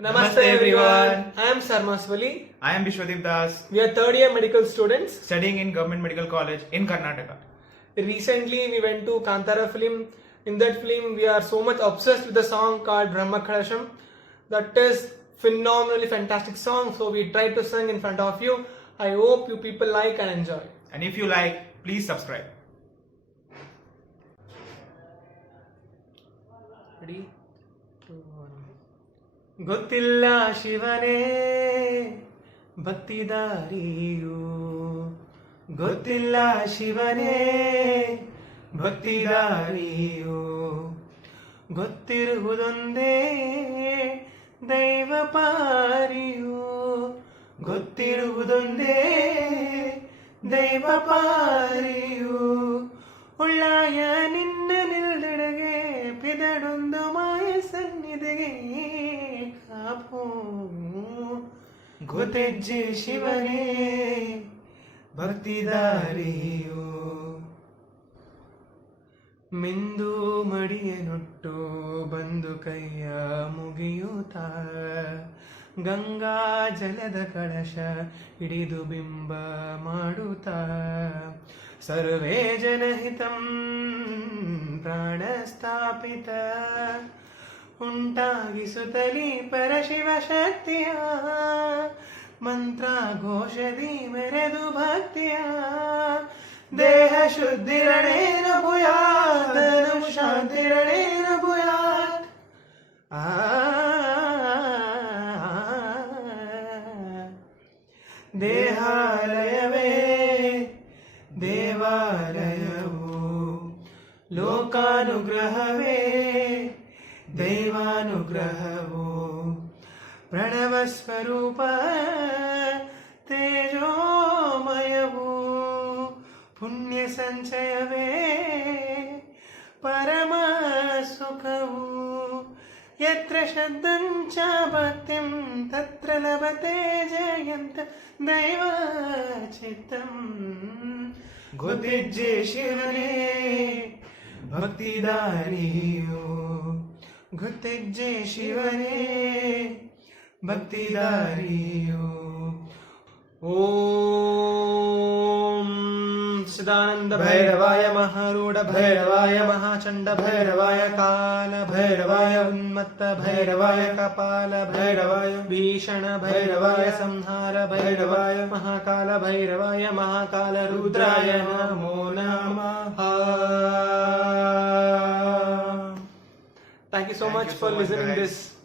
Namaste everyone. I am Sarmaswali. I am Vishwadeep Das, We are third year medical students. studying in Government Medical College in Karnataka. Recently we went to Kantara film. In that film we are so much obsessed with the song called Brahma Khalasham. That is phenomenally fantastic song. So we tried to sing in front of you. I hope you people like and enjoy. And if you like, please subscribe. Ready? 2, 1. ಗೊತ್ತಿಲ್ಲ ಶಿವನೇ ಭಕ್ತಿದಾರಿಯು ಗೊತ್ತಿಲ್ಲ ಶಿವನೇ ಭಕ್ತಿದಾರಿಯು ಗೊತ್ತಿರುವುದೊಂದೇ ದೈವ ಪಾರಿಯು ಗೊತ್ತಿರುವುದೊಂದೇ ದೈವ ಪಾರಿಯು ಉಳ್ಳಾಯ ನಿನ್ನ ನಿಲ್ದೆಡೆಗೆ ಪಿದಡೊಂದು ಮಾಯ ಸನ್ನಿಧಿಗೆ ಕಾಪು ಗೊತ್ತೆಜ್ಜೆ ಶಿವನೇ ಭಕ್ತಿದಾರಿಯು ಮಿಂದು ಮಡಿಯನುಟ್ಟು ಬಂದು ಕೈಯ ಮುಗಿಯುತ್ತ ಗಂಗಾ ಜಲದ ಕಳಶ ಹಿಡಿದು ಬಿಂಬ ಮಾಡುತ್ತ ಸರ್ವೇ ಜನಹಿತಂ ಪ್ರಾಣ ಸ್ಥಾಪಿತ ಉಂಟಾಗಿಸುತ್ತಲಿ ಪರಶಿವ ಶಕ್ತಿಯ ಮಂತ್ರ ಘೋಷದಿ ಮೆರೆದು ಭಕ್ತಿಯ ದೇಹ ಶುದ್ಧಿರಣೇನ ಭೂಯಾತ್ ಶಾಂತಿರಣೇನ ಭೂಯಾತ್ ದೇಹಾಲಯವೇ ದೇವಾಲಯವು ಲೋಕಾನುಗ್ರಹವೇ ದೈವಾನುಗ್ರಹವು ಪ್ರಣವ ಸ್ವರೂಪ ತೇಜೋಮಯವು ಪುಣ್ಯ ಸಂಚಯವೇ ಪರಮ ಸುಖವು ಯತ್ರ ಶ್ರದ್ಧಂಚ ಭಕ್ತಿಂ ತತ್ರ ಲಭತೆ ಜಯಂತ ದೈವ ಚಿತ್ತಂ ಗೊತ್ತಿಜ್ಜೆ ಶಿವನೇ ಭಕ್ತಿದಾರಿಯು ಗೊತ್ತಿಜ್ಜೆ ಶಿವನೇ ಭಕ್ತಿದಾರಿಯು ಓಂ ಸದಾನಂದ ಭೈರವಾಯ ಮಹಾರೂಢ ಭೈರವಾಯ ಮಹಾಚಂಡ ಭೈರವಾಯ ಕಾಲ ಭೈರವಾಯ ಉನ್ಮತ್ತ ಭೈರವಾಯ ಕಪಾಲ ಭೈರವಾಯ ಭೀಷಣ ಭೈರವಾಯ ಸಂಹಾರ ಭೈರವಾಯ ಮಹಾಕಾಲ ಭೈರವಾಯ ಮಹಾಕಾಲ ರುದ್ರಾಯ ನಮೋ ನಮಃ. Thank you so much for listening this.